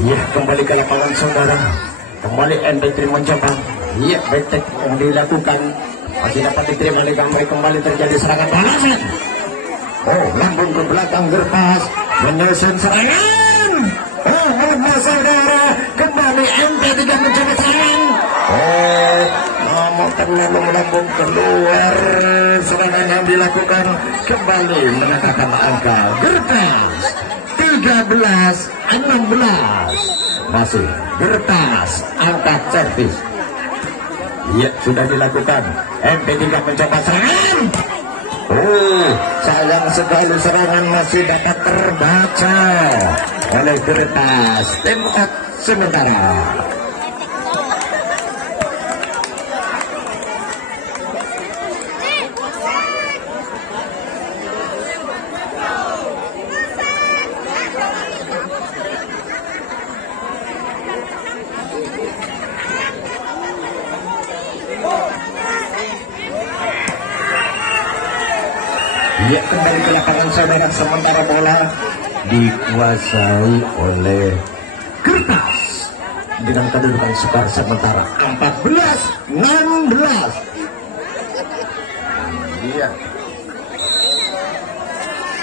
Iya, kembali ke lapangan saudara. Kembali MP3 mencoba. Iya, betek yang dilakukan masih dapat diterima oleh Gamre. Kembali terjadi serangan balasan. Oh, lambung ke belakang Gerpas menyusun serangan. Oh, saudara, kembali MP3 mencoba serangan. Oh, namun terlalu melambung keluar. Serangan yang dilakukan kembali meningkatkan angka Gerpas 13-16. Masih Gerpas angkat servis. Iya, sudah dilakukan. MP3 mencoba serangan. Oh, sayang sekali serangan masih dapat terbaca oleh Gerpas. Tim out sementara. Ya, kembali ke lapangan saudara, sementara bola dikuasai oleh Gerpas dengan kedudukan skor sementara 14-16. Iya.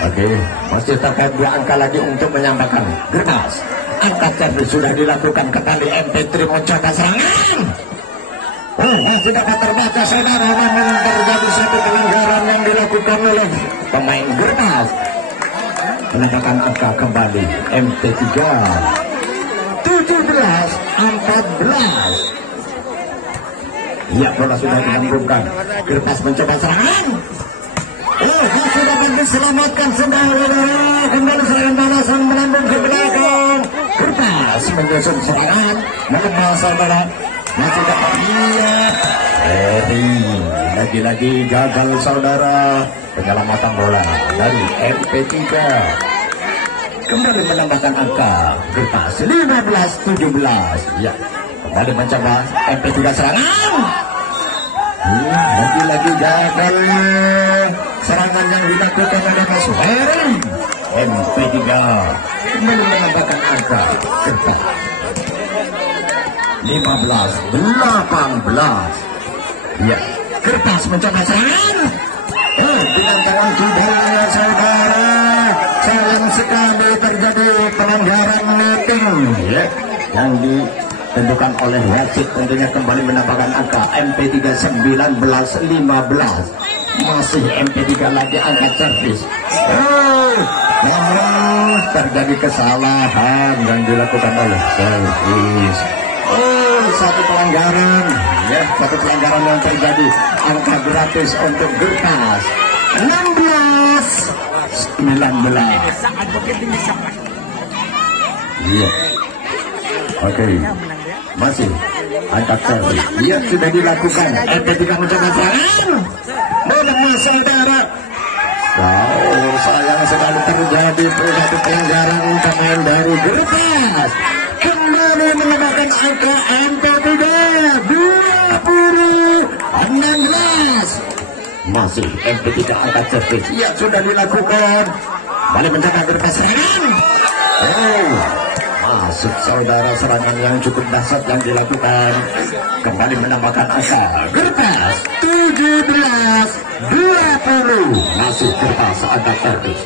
Oke, masih terkait 2 angka lagi untuk menyamakan. Gerpas angkat servis sudah dilakukan, kembali MP3 mencoba serangan. Oh, masih dapat terbaca saudara, namun terjadi satu pelanggaran yang dilakukan oleh pemain Gerpas. Menambahkan angka kembali MP3 17-14. Ya, bola sudah dilambungkan. Gerpas mencoba serangan. Oh, masih dapat diselamatkan saudara. Kembali serangan balasan melambung ke belakang. Gerpas menyusun serangan, melemah saudara. Masih dapat lagi-lagi gagal saudara penyelamatan bola dari MP3. Kembali menambahkan angka Gerpas 15-17. Ya, kembali mencoba MP3 serangan. Lagi-lagi gagal serangan yang dilakukan oleh Mas Heri. MP3 kembali menambahkan angka Gerpas 15-18. Ya, Gerpas mencoba serangan. Dengan tangan kidalnya saudara, sayang sekali terjadi pelanggaran netting ya, yang ditentukan oleh wasit. Tentunya kembali menambahkan angka MP3 19-15. Masih MP3 lagi angkat servis. Namun terjadi kesalahan yang dilakukan oleh servis. Satu pelanggaran ya, satu pelanggaran yang terjadi. Angka gratis untuk Gerpas 16-19. Iya. Oke. Masih angkat servis. Iya, sudah dilakukan. MP3 mencoba serangan. Menemui saudara. Wow, sayang sekali terjadi satu pelanggaran pemain dari Gerpas. Kembali menambahkan angka MP3 20-16. Masih MP3 angkat servis. Ya, sudah dilakukan. Kembali mencoba Gerpas serangan. Masuk saudara, serangan yang cukup dahsyat yang dilakukan. Kembali menambahkan angka Gerpas 17-20. Masih Gerpas angkat servis.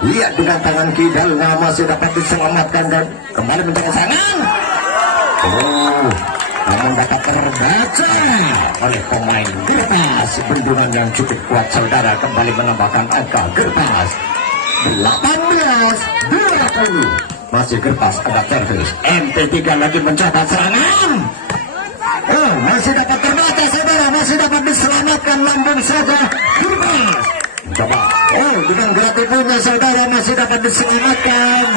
Lihat dengan tangan kidalnya masih dapat diselamatkan dan kembali mencoba serangan. Namun dapat terbaca oleh pemain Gerpas. Bendungan yang cukup kuat saudara, kembali menambahkan angka Gerpas 18-20. Masih Gerpas angkat servis. MP3 lagi mencoba serangan. Masih dapat terbaca saudara, masih dapat diselamatkan, lambung saja Gerpas. Coba, dengan gratifunya saudara masih dapat diselamatkan.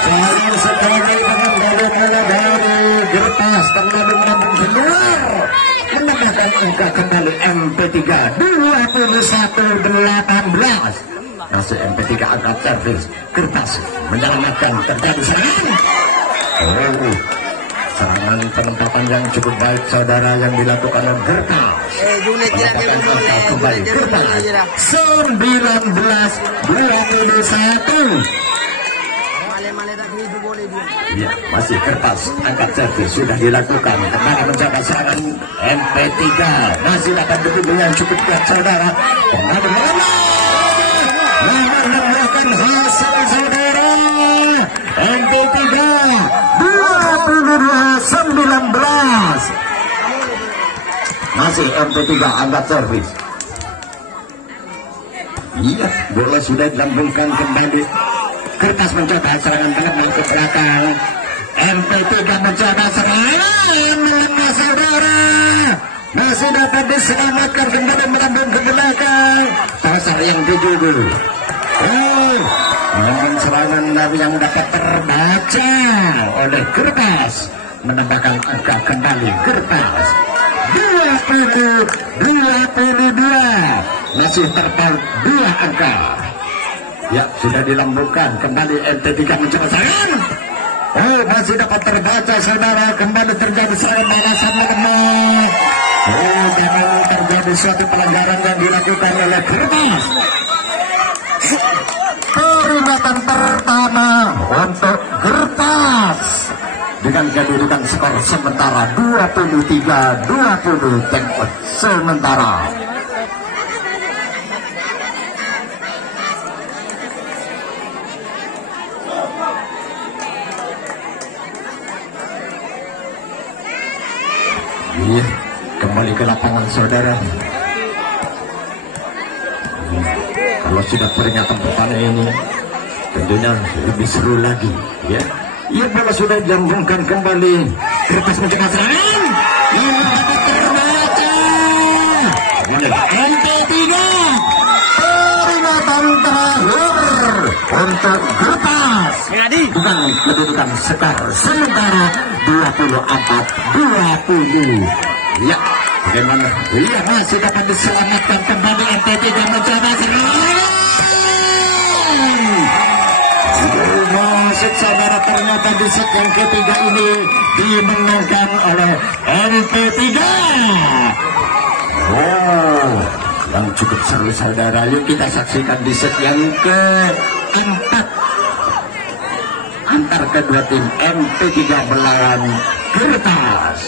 Sayang sekali dengan bola dari Gerpas terlalu melambung keluar. Menambahkan angka kembali MP3 21-18. Masih MP3 angkat servis. Gerpas menyelamatkan, terjadi serangan. Serangan penempatan yang cukup baik saudara yang dilakukan oleh Gerpas. Menempatkan angka kembali Gerpas 19-21. Ya, masih kertas angkat servis sudah dilakukan. Kembali mencoba serangan MP3, masih dapat berhubung yang cukup kuat saudara. Kembali menemukan hasil saudara. MP3 22-19. Masih MP3 angkat servis. Iya, bola sudah dilambungkan kembali. Kertas mencoba serangan tengah ke belakang. MP3 mencoba serangan melemah saudara. Masih dapat diselamatkan kembali melambung ke belakang. Pasar yang tujuh. Namun serangan yang dapat terbaca oleh Kertas. Menambahkan angka kembali Kertas. 20-22. Masih terpaut 2 angka. Ya, sudah dilambungkan kembali MP3 mencoba serangan. Oh, masih dapat terbaca saudara. Kembali terjadi serangan balasan melemah. Oh, jangan terjadi suatu pelanggaran yang dilakukan oleh Kertas. Peringatan pertama untuk Kertas dengan kedudukan skor sementara 23-20 tempo sementara. Iya, kembali ke lapangan saudara. Kalau sudah peringatan pertama ini tentunya lebih seru lagi ya. Iya, bola sudah dilambungkan kembali. Kertas mencoba serangan yang dapat terbaca oleh MP3. Peringatan terakhir untuk Kertas dengan kedudukan skor sementara 24-20. Ya, bagaimana? Iya, masih dapat diselamatkan kembali. MP3 mencoba serangan. Maksud saudara, ternyata di set yang ketiga ini dimenangkan oleh MP3. Oh, yang cukup seru saudara. Yuk kita saksikan di set yang keempat antar kedua tim, MP3 melawan Kertas.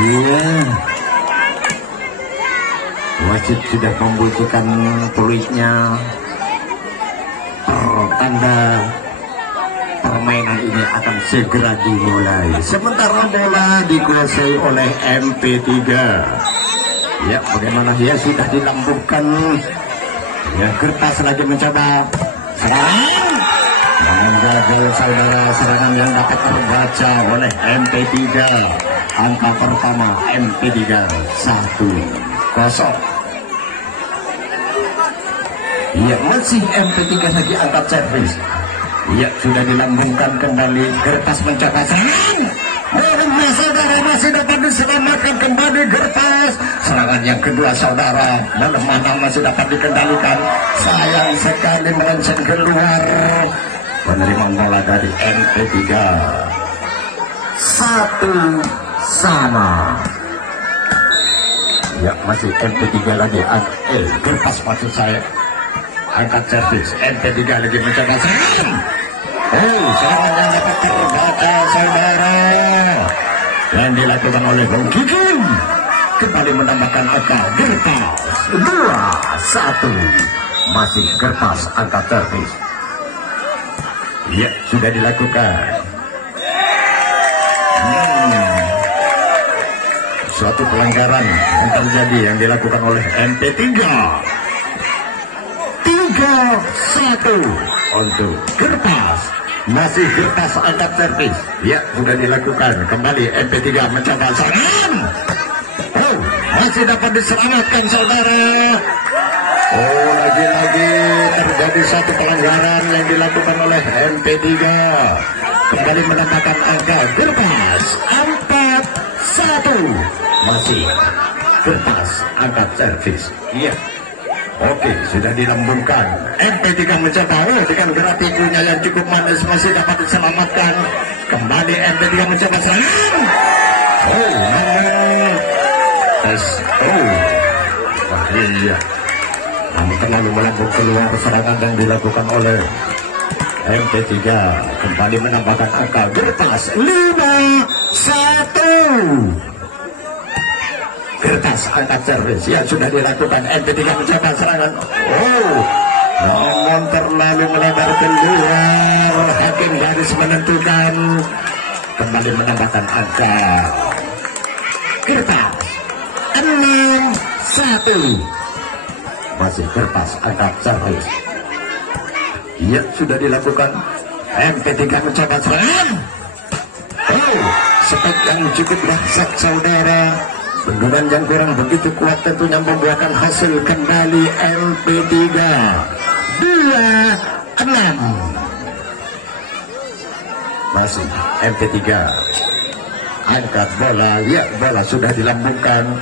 Iya, wasit sudah membunyikan peluitnya. Tanda permainan ini akan segera dimulai. Sementara bola dikuasai oleh MP3. Ya, bagaimana ya, sudah dilambungkan. Ya, Kertas lagi mencoba serangan. Namun gagal saudara, serangan yang dapat terbaca oleh MP3. Angka pertama MP3 1-0. Ya, masih MP3 lagi angkat servis. Ya, sudah dilambungkan kembali. Kertas mencoba serangan. Namun saudara, masih dapat diselamatkan kembali Kertas. Serangan yang kedua saudara, mana masih dapat dikendalikan. Sayang sekali melenceng keluar. Penerimaan bola dari MP3 1 sama. Ya, masih MP3 lagi. Kertas maksud saya angkat servis. MP3 lagi mencoba serangan. Serangan yang dapat terbaca saudara yang dilakukan oleh Bung Kikin. Kembali menambahkan angka Kertas 2-1. Masih Kertas angkat servis. Ya, sudah dilakukan. Suatu pelanggaran yang terjadi yang dilakukan oleh MP3. 3-1 untuk Kertas. Masih Kertas angkat servis. Ya, sudah dilakukan. Kembali MP3 mencoba serangan. Masih dapat diselamatkan saudara. Lagi-lagi terjadi satu pelanggaran yang dilakukan oleh MP3. Kembali menambahkan angka Kertas 4-1. Masih Kertas angkat servis. Iya, Oke, sudah dilambungkan. MP3 mencoba dengan gerak pikunya yang cukup manis masih dapat diselamatkan. Kembali MP3 mencoba serangan. Namun iya. Namun terlalu melambung keluar serangan yang dilakukan oleh MP3. Kembali menambahkan angka Gertas 5-1. Gertas angkat servis yang sudah dilakukan. MP3 mencoba serangan. Namun terlalu melebar keluar. Hakim garis menentukan. Kembali menambahkan angka Gertas 6-1. Masih Gertas angkat servis. Ya sudah dilakukan. MP3 mencoba serangan. Spek yang cukup dahsyat saudara. Benduran yang kurang begitu kuat tentunya membuahkan hasil. Kembali MP3 2-6. Masih MP3 angkat bola. Ya, bola sudah dilambungkan.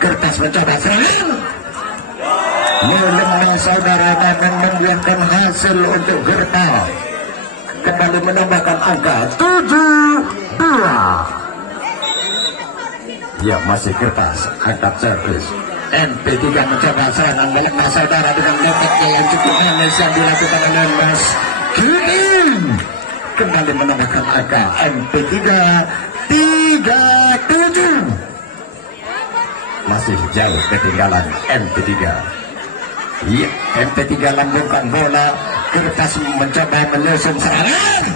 Gertas mencoba serangan. Melemah saudara, namun membuahkan hasil untuk Gertas. Kembali menambahkan angka 7-2. Ya, masih Gertas angkat servis. MP3 mencoba serangan melemah saudara dengan lepetnya yang cukup manis yang dilakukan oleh Mas Kini. Kembali menambahkan angka MP3 3-7. Masih jauh ketinggalan MP3. Ya, MP3 lambungkan bola. Gertas mencoba menyusun serangan.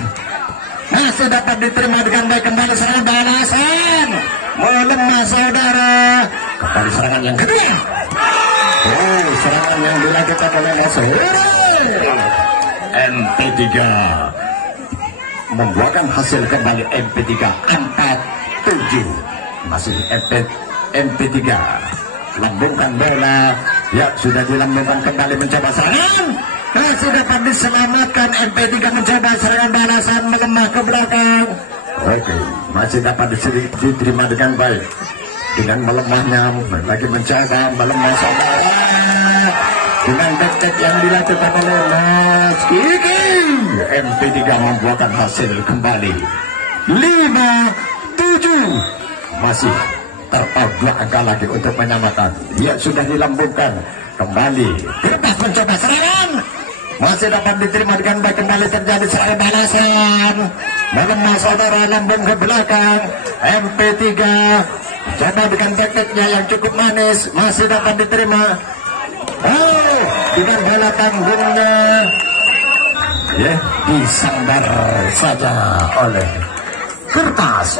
Masih dapat diterima dengan baik. Kembali serangan balasan. Melemah saudara. Kembali serangan yang kedua. Serangan yang dilakukan oleh Mas MP3 membuahkan hasil. Kembali MP3 4-7. Masih MP3 lambungkan bola. Ya, sudah dilambungkan. Kembali mencoba serangan. Masih dapat diselamatkan. MP3 mencoba serangan balasan melemah ke belakang. Oke, masih dapat diterima dengan baik. Dengan melemahnya lagi mencoba melemah saudara. Dengan tek yang dilakukan oleh Mas Kiki, MP3 membuahkan hasil. Kembali 5-7. Masih terpaut 2 angka lagi untuk menyamakan. Ya, sudah dilambungkan. Kembali Gertas mencoba serangan. Masih dapat diterima dengan baik. Kembali terjadi serangan balasan. Melemah saudara, lambung ke belakang. MP3 coba dengan tekniknya yang cukup manis. Masih dapat diterima. Dengan bola tanggungnya. Ya, disambar saja oleh Gertas.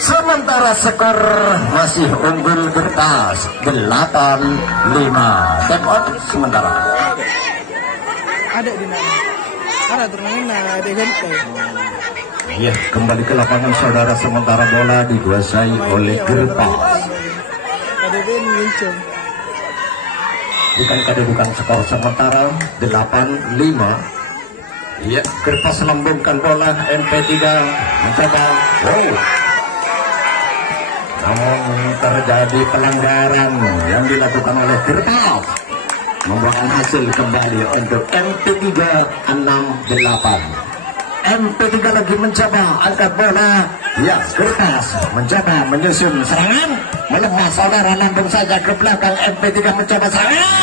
Sementara skor masih unggul Gertas 8-5. Time out sementara. Ada di mana? Ada turnamen ada ganti. Ya, kembali ke lapangan saudara. Sementara bola dikuasai oleh Gertas. Ada Ben muncul. Bukan kedudukan skor sementara 8-5. Ya, Gertas melambungkan bola. MP3 mencoba. Namun terjadi pelanggaran yang dilakukan oleh Gertas. Membuahkan hasil kembali untuk MP3 6-8. MP3 lagi mencoba angkat bola. Ya, Gertas mencoba menyusun serangan. Melemah saudara, lambung saja ke belakang. MP3 mencoba serangan.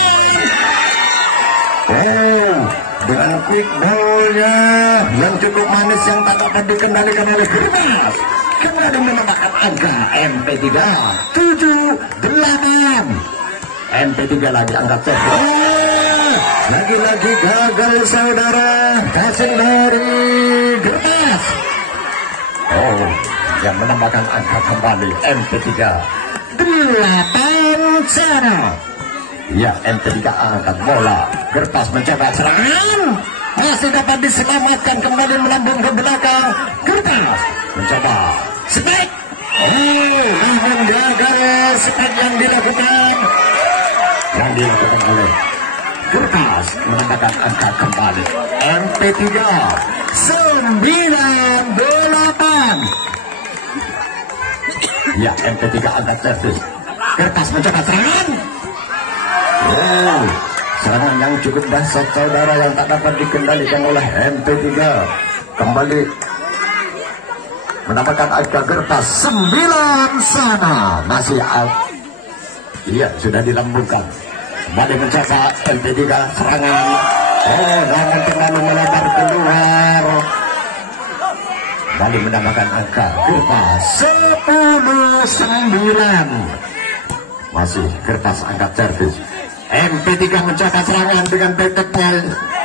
Dengan quick ball-nya yang cukup manis yang tak dapat dikendalikan oleh Gertas. Kembali menambahkan angka MP3 7-8. MP3 lagi angkat servis. Lagi-lagi gagal saudara. Kasih dari Gertas. Yang menambahkan angka kembali MP3 8-1. Ya, MP3 angkat bola. Gertas mencoba serangan. Masih dapat diselamatkan. Kembali melambung ke belakang. Gertas mencoba spek. Namun gagal spek yang dilakukan oleh Gertas. Menambahkan angka kembali MP3 9-8. Ya, MP3 angkat servis. Gertas mencoba serangan. Oh, serangan yang cukup dahsyat saudara yang tak dapat dikendalikan oleh MP3. Kembali mendapatkan angka kertas 9 sama. Masih out. Iya, sudah dilambungkan. Kembali mencoba MP3 serangan. Oh, namun terlalu melebar keluar. Kembali mendapatkan angka kertas 10-9. Masih kertas angkat servis. MP3 mencoba serangan dengan back-to-ball.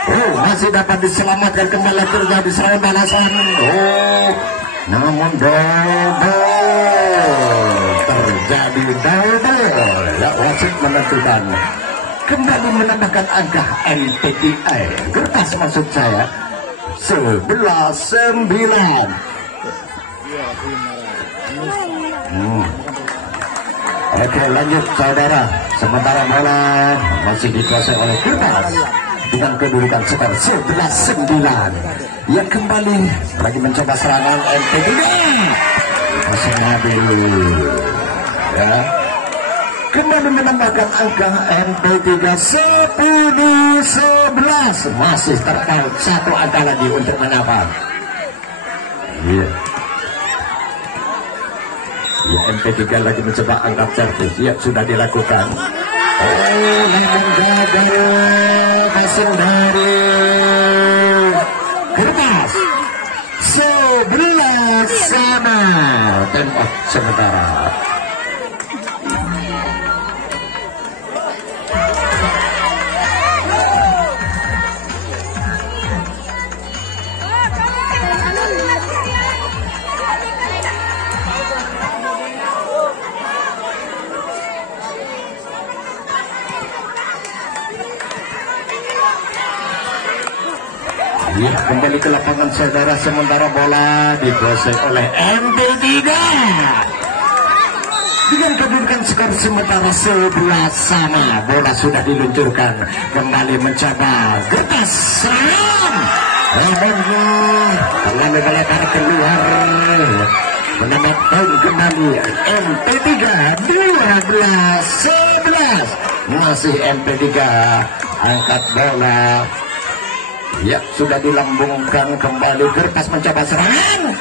Oh, masih dapat diselamatkan, kembali terjadi serangan balasan. Oh, namun double. Terjadi double. Ya, wasit menentukan. Kembali menambahkan angka MP3. Kertas maksud saya. 11-9. Oke, lanjut saudara. Sementara bola masih dikuasai oleh Kertas dengan kedudukan skor 11-9. Yang kembali lagi mencoba serangan MP3. Masih Nabil. Ya. Kembali menambahkan angka MP3 10-11. Masih terpaut satu angka lagi untuk menambah. Iya. Ya, MP3 lagi mencoba angkat servis. Ya, sudah dilakukan. Oh, namun gagal. Pasang dari Kertas 11 sama. Tembak sementara. Ya, kembali ke lapangan saudara, sementara bola dikuasai oleh MP3 dengan kedudukan skor sementara 11 sama. Bola sudah diluncurkan, kembali mencoba Kertas serangan. Kembali melebar keluar, menambah poin kembali MP3 12-11. Masih MP3 angkat bola. Ya, sudah dilambungkan, kembali Kertas mencoba serangan.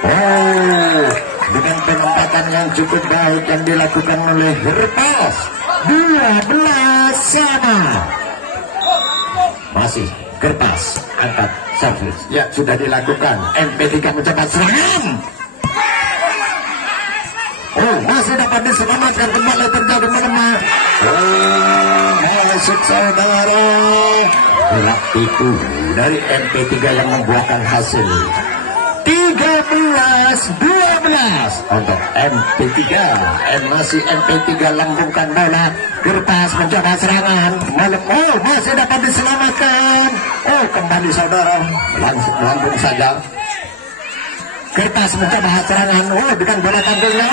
Oh, dengan penempatan yang cukup baik yang dilakukan oleh Kertas 12 sama. Masih Kertas angkat servis. Ya, sudah dilakukan. MP3 mencoba serangan. Oh, masih dapat diselamatkan, kembali terjadi melemah. Oh, masuk saudara. Gelap itu dari MP3 yang membuahkan hasil 13-12 untuk MP3. Masih MP3 lambungkan bola. Kertas mencoba serangan. Oh, masih dapat diselamatkan. Oh, kembali saudara, langsung lambung saja. Kertas mencoba serangan. Oh, dengan bola tampilnya.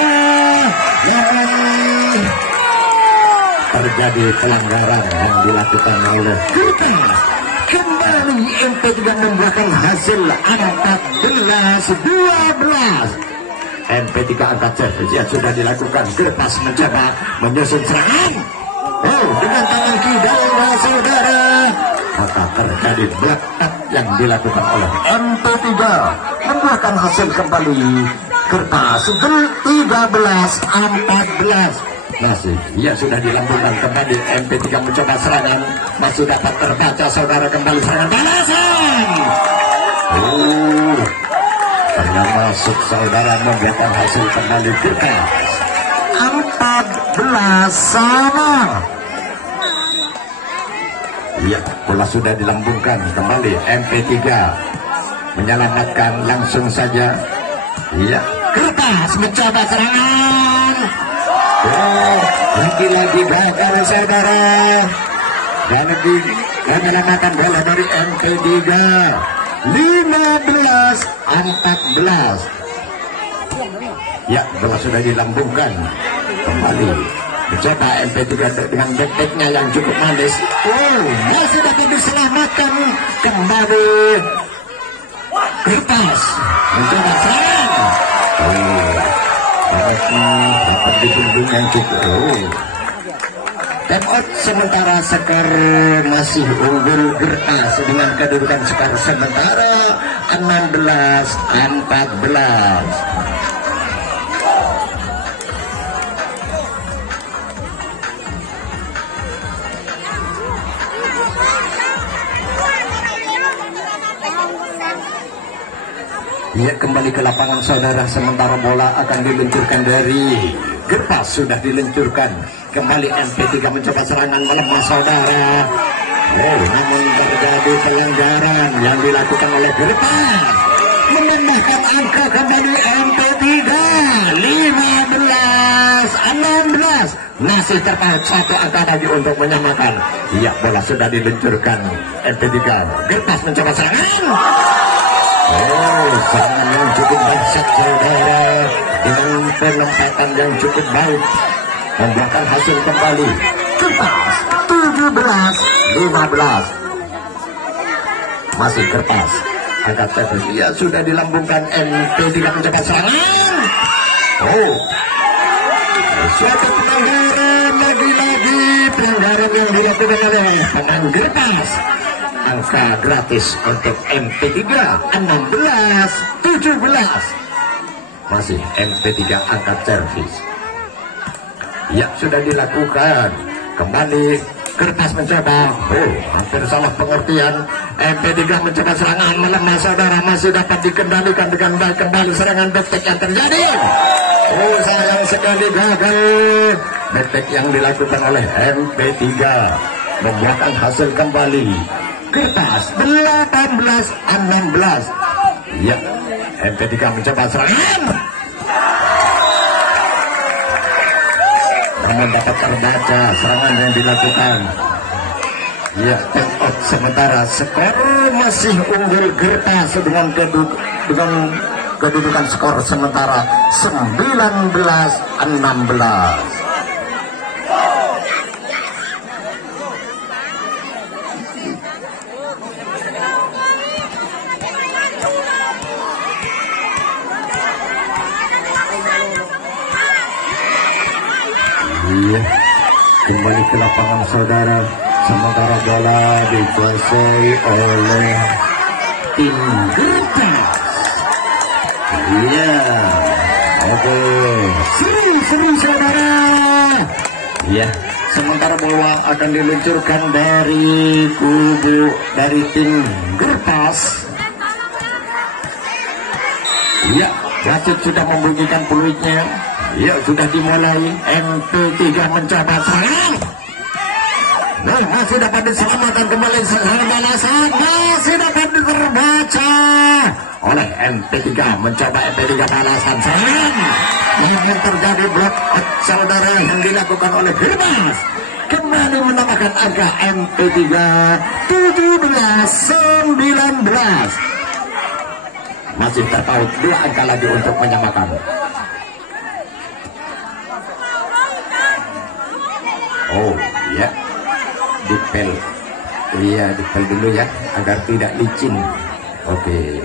Terjadi pelanggaran yang dilakukan oleh Kertas. Kembali MP3 membuahkan hasil 14-12. MP3 angkat servis yang sudah dilakukan. Kertas mencoba menyusun serangan. Oh, dengan tangan kiri saudara. Maka terjadi belakang yang dilakukan oleh MP3 membuahkan hasil kembali Kertas 13-14. Masih, ya sudah dilambungkan kembali. MP3 mencoba serangan, masih dapat terbaca saudara, kembali serangan balasan. Ternyata masuk saudara, membuahkan hasil kembali Kertas 14 sama. Ya, bola sudah dilambungkan kembali. MP3 menyelamatkan langsung saja. Ya, Kertas mencoba serangan. Oh, lagi-lagi bakal saudara. Dan menyelamatkan bola dari MP3 15-14. Ya, bola sudah dilambungkan kembali. Mencoba MP3 dengan back-backnya yang cukup manis. Oh, masih dapat diselamatkan kembali. Kertas mencoba serangan. Oh, dapat dibendung yang cukup. Time out sementara, skor masih unggul Gertas dengan kedudukan skor sementara 16-14. Ya, kembali ke lapangan saudara, sementara bola akan diluncurkan dari Gertas, sudah diluncurkan kembali. MP3 mencoba serangan melemah saudara. Namun terjadi pelanggaran yang dilakukan oleh Gertas, menambahkan angka kembali. MP3 15-16, masih terpaut satu angka lagi untuk menyamakan. Ya, bola sudah diluncurkan. MP3 Gertas mencoba serangan. Serangan yang cukup dahsyat saudara, dengan penempatan yang cukup baik, membuahkan hasil kembali. Gertas 17-15. Masih Gertas angkat servis. Ya, sudah dilambungkan. MP3 mencoba serangan. Suatu pelanggaran, lagi-lagi pelanggaran yang dilakukan oleh pemain Gertas. Angka gratis untuk MP3 16-17. Masih MP3 angkat servis. Ya, sudah dilakukan kembali. Gertas mencoba. Hampir salah pengertian. MP3 mencoba serangan melemah saudara, masih dapat dikendalikan dengan baik. Kembali serangan backpack yang terjadi. Sayang sekali gagal. Backpack yang dilakukan oleh MP3 membuahkan hasil kembali. Gertas 18-16. Ya, MP3 mencoba serangan, namun dapat terbaca serangan yang dilakukan. Ya, time out sementara, skor masih unggul Gertas dengan kedudukan skor sementara 19-16. Iya, kembali ke lapangan saudara, sementara bola dikuasai oleh tim Gertas. Iya, oke, seru saudara. Iya, sementara bola akan diluncurkan dari dari tim Gertas. Iya, wasit sudah membunyikan peluitnya. Ya, sudah dimulai. MP3 mencoba serangan. Masih dapat diselamatkan kembali serangan balasan. Masih dapat terbaca oleh MP3. Mencoba MP3 balasan serangan. Yang terjadi blok out saudara yang dilakukan oleh Gertas. Kembali menambahkan angka MP3 17-19. Masih terpaut 2 angka lagi untuk menyamakan. Ya, dipel. Iya, dipel dulu ya, agar tidak licin. Oke.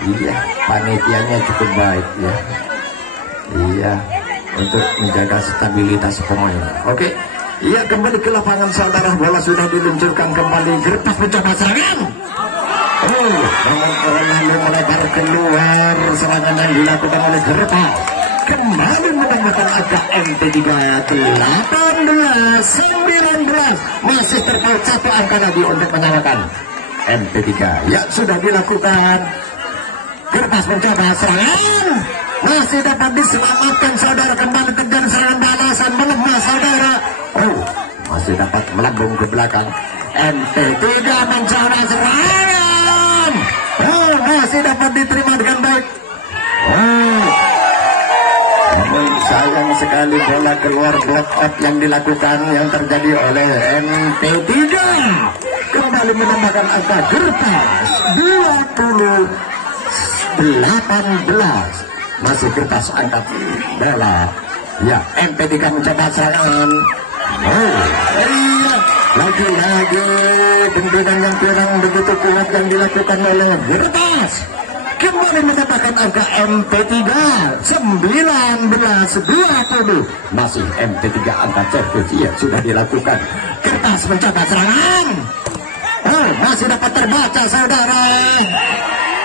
Iya, panitianya cukup baik ya. Iya, untuk menjaga stabilitas pemain. Oke. Iya, kembali ke lapangan saudara, bola sudah diluncurkan kembali. Gertas mencoba serangan. Namun lalu melebar keluar serangan yang dilakukan oleh Gertas. Kembali menambahkan angka MP3 18-19. Masih terpaut 1 angka lagi untuk menyamakan. MP3 ya, sudah dilakukan. Gertas mencoba serangan, masih dapat diselamatkan saudara. Kembali terjadi serangan balasan melemah saudara. Masih dapat melambung ke belakang. MP3 mencoba serangan, masih dapat diterima dengan baik. Sayang sekali bola keluar block out yang dilakukan, yang terjadi oleh MP3. Kembali menambahkan angka Gertas 20-18. Masih Gertas angkat bola. Ya, MP3 mencoba serangan. Lagi-lagi pimpinan yang kurang begitu kuat yang dilakukan oleh Gertas. kembali mendapatkan angka MP3 19-20. Masih MP3 angka servis. Iya, sudah dilakukan. Kertas mencoba serangan. Oh, masih dapat terbaca saudara.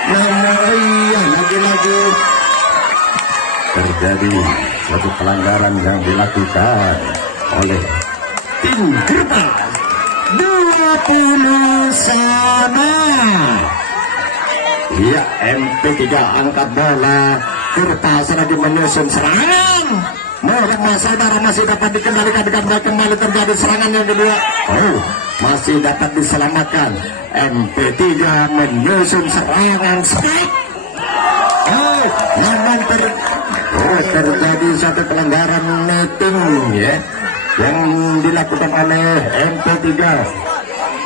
Iya, lagi-lagi terjadi suatu pelanggaran yang dilakukan oleh tim Kertas. 20 sama. Iya, MP3 angkat bola. Kertas lagi menyusun serangan. Mohon saudara, masih dapat dikendalikan dengan kembali terjadi serangan yang kedua. Oh, masih dapat diselamatkan. MP3 menyusun serangan strike. Oh, namun terjadi satu pelanggaran netting ya yang dilakukan oleh MP3,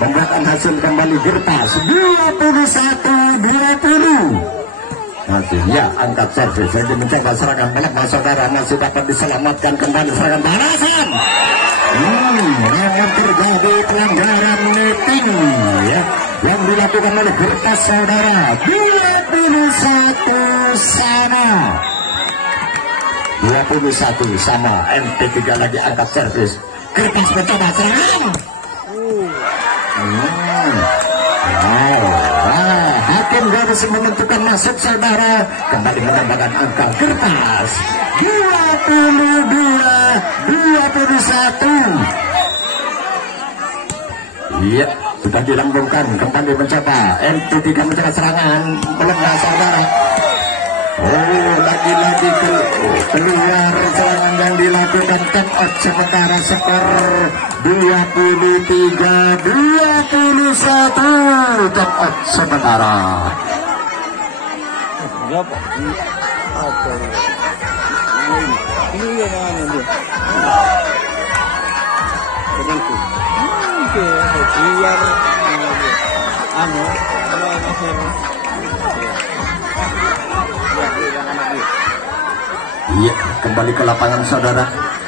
membuatkan hasil kembali Kertas 21-20. Masih ya, angkat servis jadi mencoba serangan balik saudara, masih dapat diselamatkan kembali serangan balasan. Namun terjadi pelanggaran netting ya yang dilakukan oleh Kertas saudara. 21 sama. 21 sama. MP3 lagi angkat servis. Kertas mencoba serangan. Hakim garis menentukan masuk saudara. Kembali menambahkan angka Kertas 22-21. Iya, sudah dilambungkan. Kembali mencoba. MP3 mencoba serangan. Melengah saudara. Oh, lagi-lagi keluar serangan yang dilakukan. Tap out sementara skor 23-21. Tap out sementara. Berapa? Apa? Ini yang mana dia? Begitu. Oke, biar anu, iya, kembali ke lapangan saudara.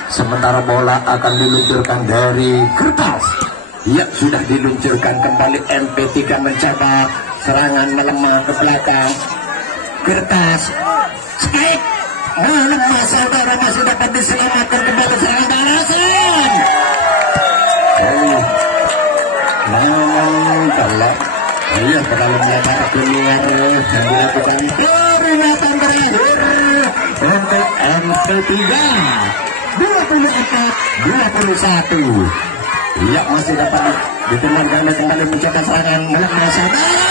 Sementara bola akan diluncurkan dari Kertas. Iya, sudah diluncurkan kembali. MP3 mencoba serangan melemah ke belakang. Kertas strike melemah saudara, masih dapat diselamatkan kembali serangan balasan. Kalau iya terlalu melebar keluar yang dilakukan peringatan terakhir untuk MP3 24-21. Iya, masih dapat ditenangkan kembali mencetak serangan melemah saudara.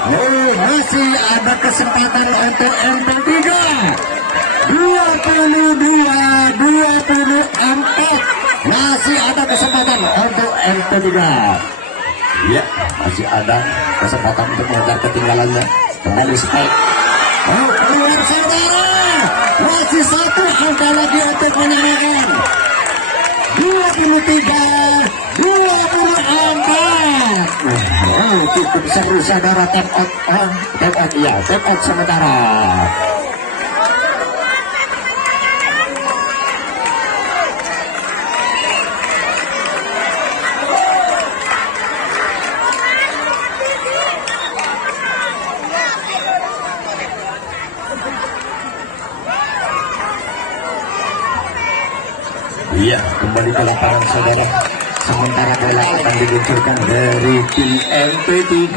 Oh, masih ada kesempatan untuk MP3 22-24. Masih ada kesempatan untuk MP3. Ya, masih ada kesempatan untuk mengejar ketinggalannya. Kembali strike. Oh, keluar saudara. Masih satu angka lagi untuk menyamakan. 23-24. Oh, cukup seru saudara. Tap out. Tap out, ya. Tap out sementara. Iya, kembali ke lapangan saudara. Sementara bola akan diluncurkan dari tim MP3.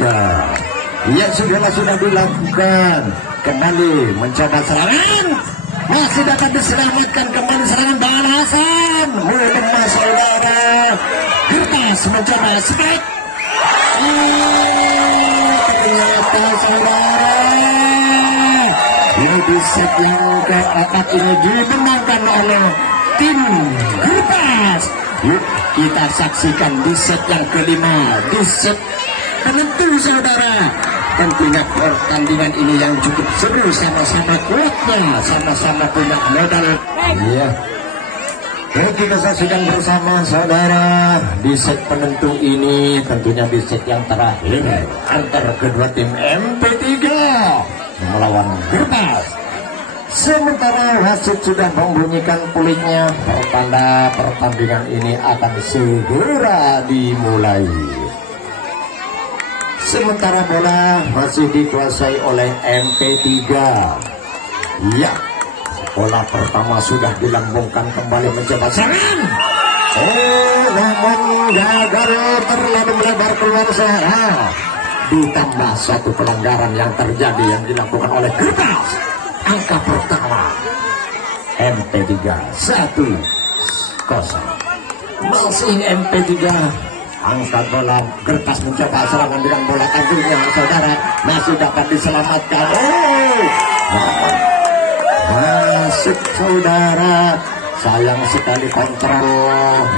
Iya, sudah dilakukan. Kembali mencoba serangan. Masih dapat diselamatkan kembali serangan balasan. Melemah saudara. Kertas mencoba strike. Ternyata saudara, ini di set yang keempat ini dimenangkan oleh tim Kertas. Yuk kita saksikan di set yang kelima, di set penentu saudara. Tentunya pertandingan ini yang cukup seru, sama-sama kuatnya, sama-sama punya modal. Iya. Yuk kita saksikan bersama saudara di set penentu ini, tentunya di set yang terakhir antara kedua tim MP3 melawan Kertas. Sementara wasit sudah membunyikan peluitnya, pertanda pertandingan ini akan segera dimulai. Sementara bola masih dikuasai oleh MP3. Ya, bola pertama sudah dilambungkan kembali mencoba serangan. Oh, namun gagal, terlalu melebar keluar sana. Ditambah satu pelanggaran yang terjadi yang dilakukan oleh Kertas. Angka pertama MP3 1-0. Masih MP3 angkat bola. Kertas mencoba serangan dengan bola tanggungnya, saudara, masih dapat diselamatkan. Oh, masuk, saudara. Sayang sekali kontrol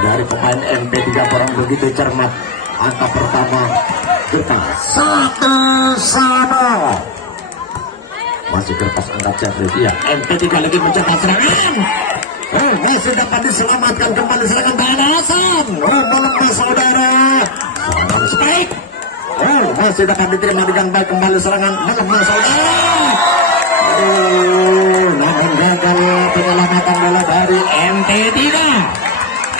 dari pemain MP3 kurang begitu cermat. Angka pertama Kertas 1-1. Masih Kertas angkat servis. Ya, MP3 lagi mencoba serangan. Oh, masih dapat diselamatkan kembali serangan balasan. Oh, melemah, saudara. Serangan spike. Oh, masih dapat diterima dengan baik kembali serangan melemah, saudara. Oh, namun gagal penyelamatan bola dari MP3.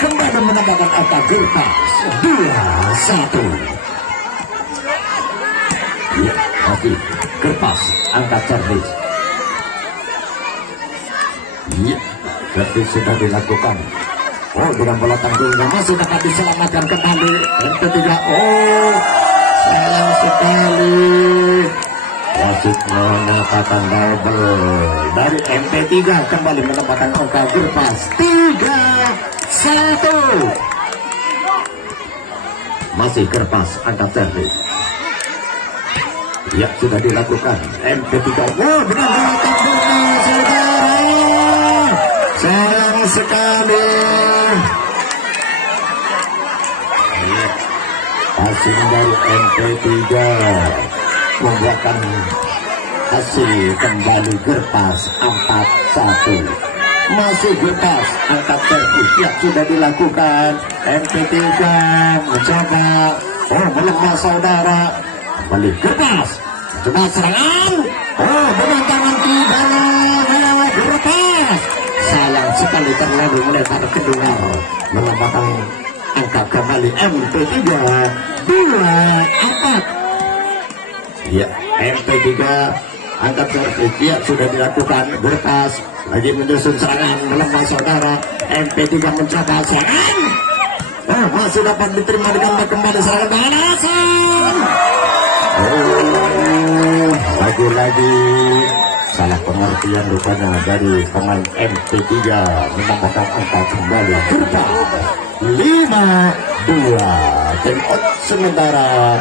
Kembali menambahkan angka Kertas 2-1. Ya, masih Kertas angkat servis. Ya, servis sudah dilakukan. Oh, dengan bola tanggungnya masih dapat diselamatkan kembali MP3. Oh, sayang sekali. Wasit menyatakan double dari MP3. Kembali menambahkan angka Kertas 3-1. Masih Kertas angkat servis. Ya, sudah dilakukan MP3. Oh, dengan bola tanggungnya, saudara. Sayang sekali. Passing dari MP3 membuatkan hasil kembali Kertas 4-1. Masih Kertas angkat servis. Ya, sudah dilakukan MP3 mencoba. Oh, melemah, saudara. Kembali Kertas coba serangan. Oh, dengan tangan kiri melewat Kertas. Sayang sekali terlalu melebar kedengar. Melambangkan angka kembali MP3 2-4. Ya, MP3 angkat servis. Ya, sudah dilakukan. Kertas lagi menyusun serangan melemah, saudara. MP3 mencoba serangan. Oh, masih dapat diterima dengan kembali serangan balasan. Oh, lagi-lagi salah pengertian rupanya dari pemain MP3 menambahkan angka kembali Kertas 5-2. Time out sementara.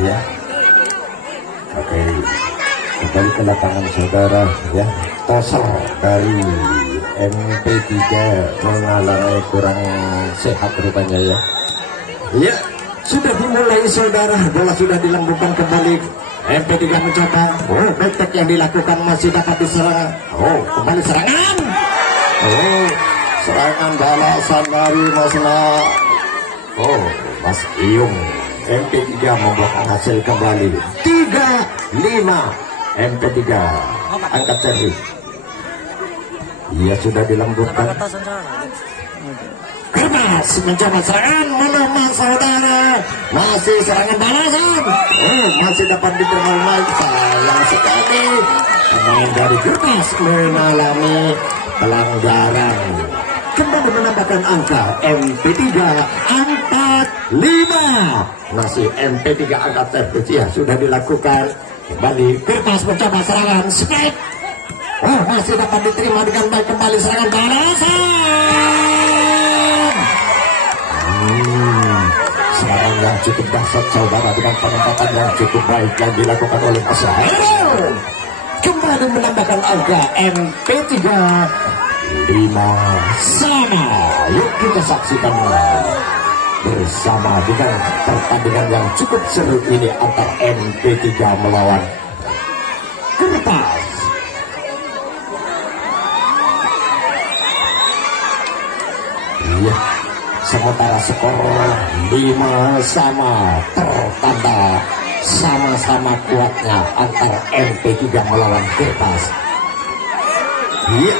Ya, oke, kembali ke lapangan, saudara. Ya, toser dari MP3 mengalami kurang sehat rupanya, ya. Ya, sudah dimulai, saudara. Bola sudah dilambungkan kembali. MP3 mencoba. Oh, back yang dilakukan masih dapat diserang. Oh, kembali serangan. Oh, serangan balasan dari Mas Iyung. MP3 membuahkan hasil kembali 3-5. MP3 angkat servis. Ia sudah dilembutkan. Kertas mencoba serangan melemah, saudara. Masih serangan balasan. Oh, masih dapat diterima baik. Sayang sekali pemain dari Kertas mengalami pelanggaran. Kembali menambahkan angka MP3 4-5. Masih MP3 angkat servis. Ya, sudah dilakukan. Kembali Kertas mencoba serangan spike. Oh, masih dapat diterima dengan baik kembali serangan balasan. Serangan yang cukup dahsyat, saudara, dengan penempatan yang cukup baik yang dilakukan oleh Mas Hairul. Kembali menambahkan angka MP3 5-5. Yuk kita saksikan bersama dengan pertandingan yang cukup seru ini antar MP3 melawan Kertas. Iya, sementara skor 5-5 tertanda sama-sama kuatnya antara MP3 melawan Kertas. Iya,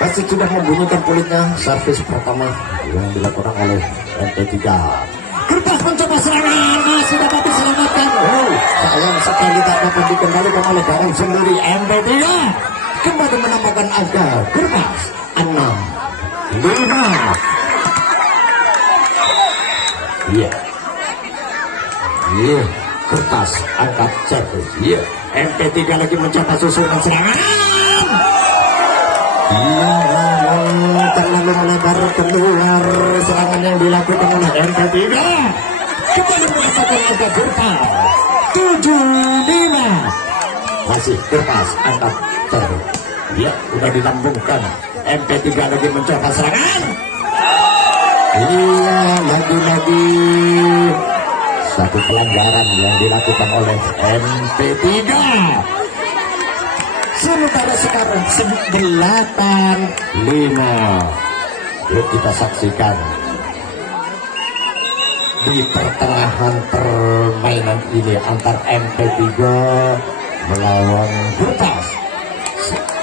pasti sudah membunyikan kulitnya. Servis pertama yang dilakukan oleh MP3. Kertas mencoba serangan, masih dapat diselamatkan. Oh, sayang sekali tak dapat dikendalikan oleh barang sendiri. MP3 kembali menambahkan angka. Kertas 6-5. Iya, iya. Kertas angkat servis. Iya, MP3 lagi mencoba susunan serangan. Iya, terlalu melebar keluar serangan yang dilakukan oleh MP3. Kembali mendapatkan angka Kertas 7-5. Masih Kertas angkat servis. Iya, sudah dilambungkan. MP3 lagi mencoba serangan. Iya, lagi-lagi satu pelanggaran yang dilakukan oleh MP3. Sementara sekarang 8-5. Yuk kita saksikan di pertengahan permainan ini antar MP3 melawan Kertas.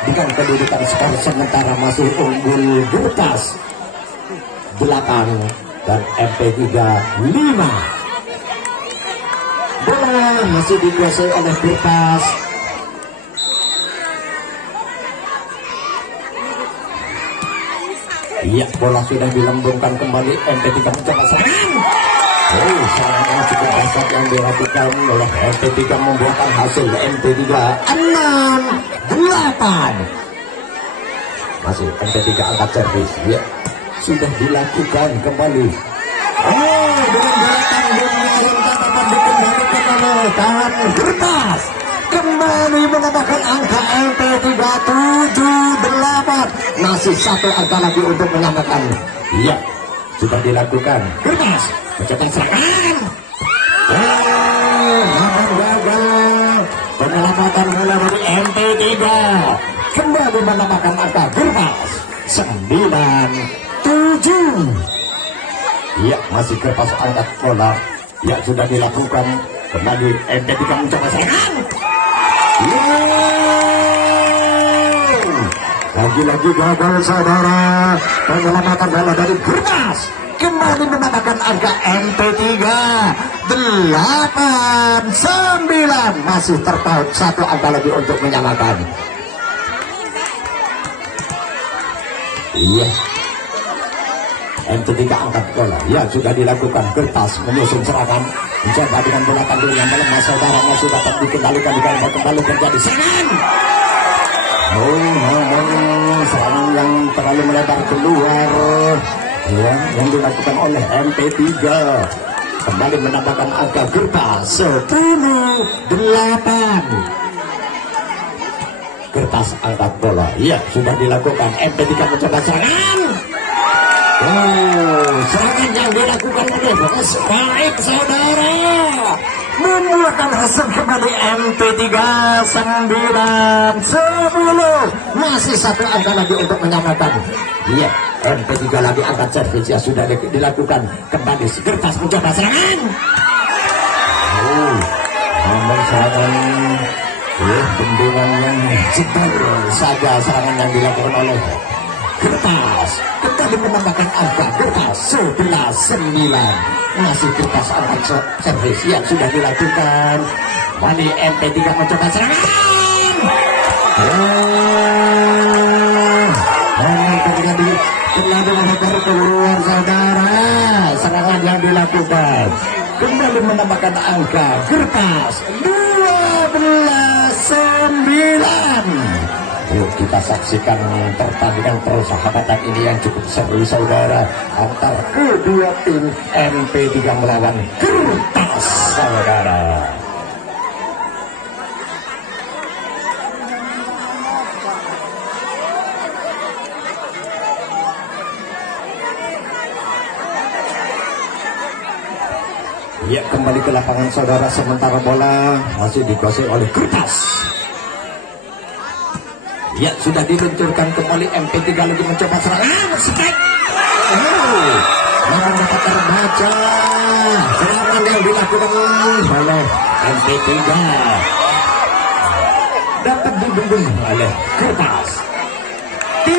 Dengan kedudukan skor sementara masih unggul Kertas 8 dan MP3 5. Bola masih dikuasai oleh Kertas. Iya, bola sudah dilambungkan kembali. MP3 mencoba serangan. Oh, serangan cukup dasar yang dilakukan oleh MP3 membuahkan hasil. MP3 6-8. Masih MP3 angkat servis. Iya, sudah dilakukan kembali. Oh, dengan gerakan yang dapat dikendalikan oleh tangan Kertas. Kembali menambahkan angka MP3 7-8. Masih satu angka lagi untuk menyamakan. Iya, sudah dilakukan. Kertas mencoba serangan. Namun gagal. Penyelamatan bola dari MP3. Kembali menambahkan angka Kertas 9-7. Iya, masih Kertas angkat bola. Ya, sudah dilakukan. Kembali MP3 mencoba serangan. Lagi-lagi gagal saudara. Penyelamatan bola dari Kertas. Kembali menambahkan angka MP3 8-9. Masih terpaut satu angka lagi untuk menyamakan. Iya, MP3 angkat bola. Ya, sudah dilakukan. Kertas menyusun serangan. Mencoba dengan bola panggil yang melemah saudara. Masih dapat dikendalikan. Kembali terjadi serangan. Oh, serangan yang terlalu melebar keluar. Ya, yang dilakukan oleh MP3. Kembali menambahkan angka Kertas 10-8. Kertas angkat bola. Iya, sudah dilakukan. MP3 mencoba serangan. Oh, serangan yang dilakukan oleh Bos baik saudara. Membuahkan hasil kembali MP3 9-10. Masih satu angka lagi untuk menyamakan. Iya, MP3 lagi angkat servis. Ya, sudah dilakukan kembali. Kertas mencoba serangan. Oh, namun serangan bendungan yang cepat saja serangan yang dilakukan oleh Kertas. Kembali menambahkan angka Kertas 11-9. Masih Kertas angkat servis yang sudah dilakukan. Kembali MP3 mencoba serangan. Terlalu melebar keluar saudara. Serangan yang dilakukan. Kembali menambahkan angka Kertas 12-9. Yuk kita saksikan pertandingan persahabatan ini yang cukup seru saudara, antar kedua tim MP3 melawan Kertas saudara. Ya, kembali ke lapangan saudara, sementara bola masih dikuasai oleh Kertas. Ya, sudah diluncurkan kembali MP3 lagi mencoba serangan. Strike. namun dapat terbaca serangan yang dilakukan oleh MP3 dapat dibendung oleh Kertas. 13-9.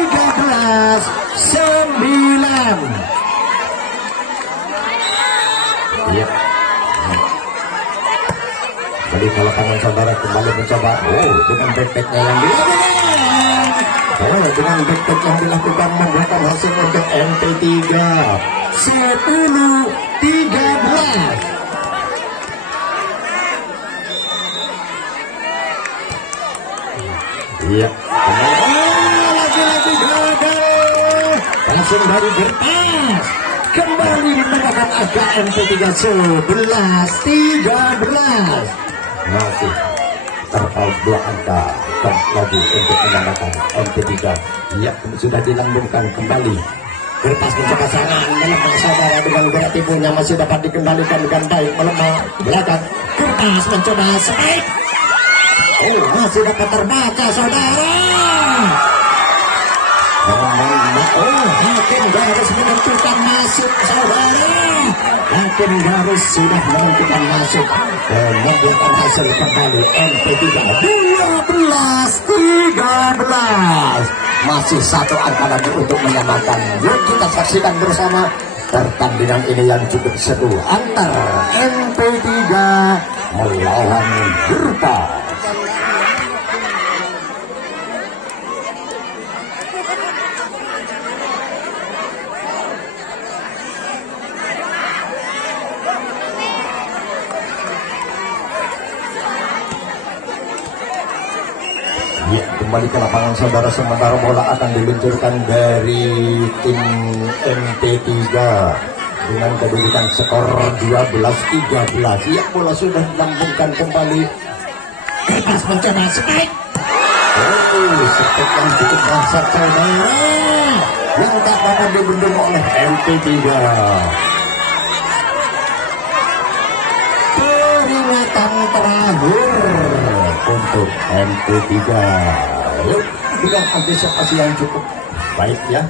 Iya. Jadi kalau tangan saudara kembali mencoba, dengan backpacknya yang dilakukan, dengan backpack yang dilakukan membuahkan hasil untuk MP3 10-13. Iya. Lagi-lagi gagal. Langsung dari Kertas. Kembali menambahkan agak MP3 11-13. Masih terpaut 2 angka lagi untuk menambahkan MP3. Ya, sudah dilambungkan kembali. Kertas mencoba serangan melemah saudara dengan berat ibunya masih dapat dikembalikan dengan baik melemah belakang. Kertas mencoba strike. Masih dapat terbaca saudara. Hakim garis menentukan masuk saudara. Hakim garis sudah menentukan masuk. Membuatkan hasil kembali MP3 12-13. Masih 1 angka lagi untuk menyamakan. Yuk kita saksikan bersama pertandingan ini yang cukup seru antara MP3 melawan Kertas. Ya, kembali ke lapangan saudara, sementara bola akan diluncurkan dari tim MP3 dengan kedudukan skor 12-13. Ya, bola sudah dilambungkan kembali. Kertas mencoba strike. Strike yang cukup dasar saudara yang tak dapat dibendung oleh MP3. Peringatan terakhir untuk MP3. Yuk, dengan antisipasi yang cukup baik ya.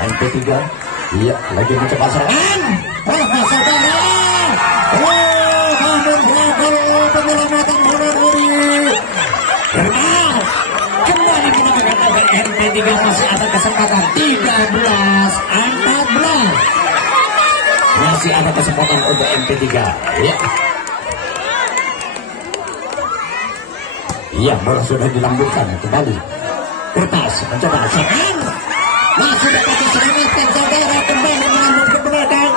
MP3, iya, lagi mencoba serangan. Saudara. Penyelamatan bola dari Kertas. Kembali mendapatkan oleh MP3, masih ada kesempatan 13-14. Masih ada kesempatan untuk MP3. Ya. Iya, bola sudah dilambungkan kembali. Kertas mencoba serangan. Masih dapat diselamatkan saudara, kembali melambung ke belakang.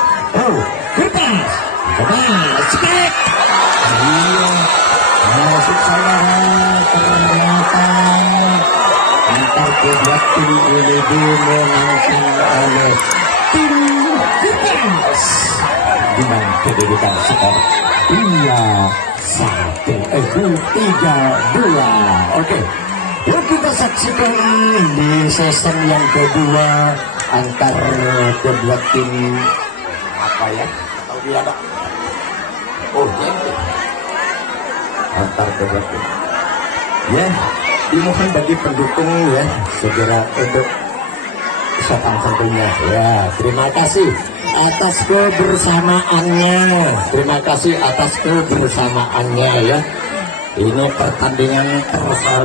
Kertas mencoba strike. Iya, masuk saudara, ternyata antar kedua tim ini dimenangkan oleh tim Kertas dengan kedudukan skor 3-2. Oke. Yuk kita saksikan di season yang kedua antar kedua tim apa ya? Atau dia ada? Antar kedua tim. Ya, dimohon bagi pendukung ya segera untuk sopan santunya. Ya, terima kasih atas kebersamaannya. Terima kasih atas kebersamaannya ya. Ini pertandingan tersaudara.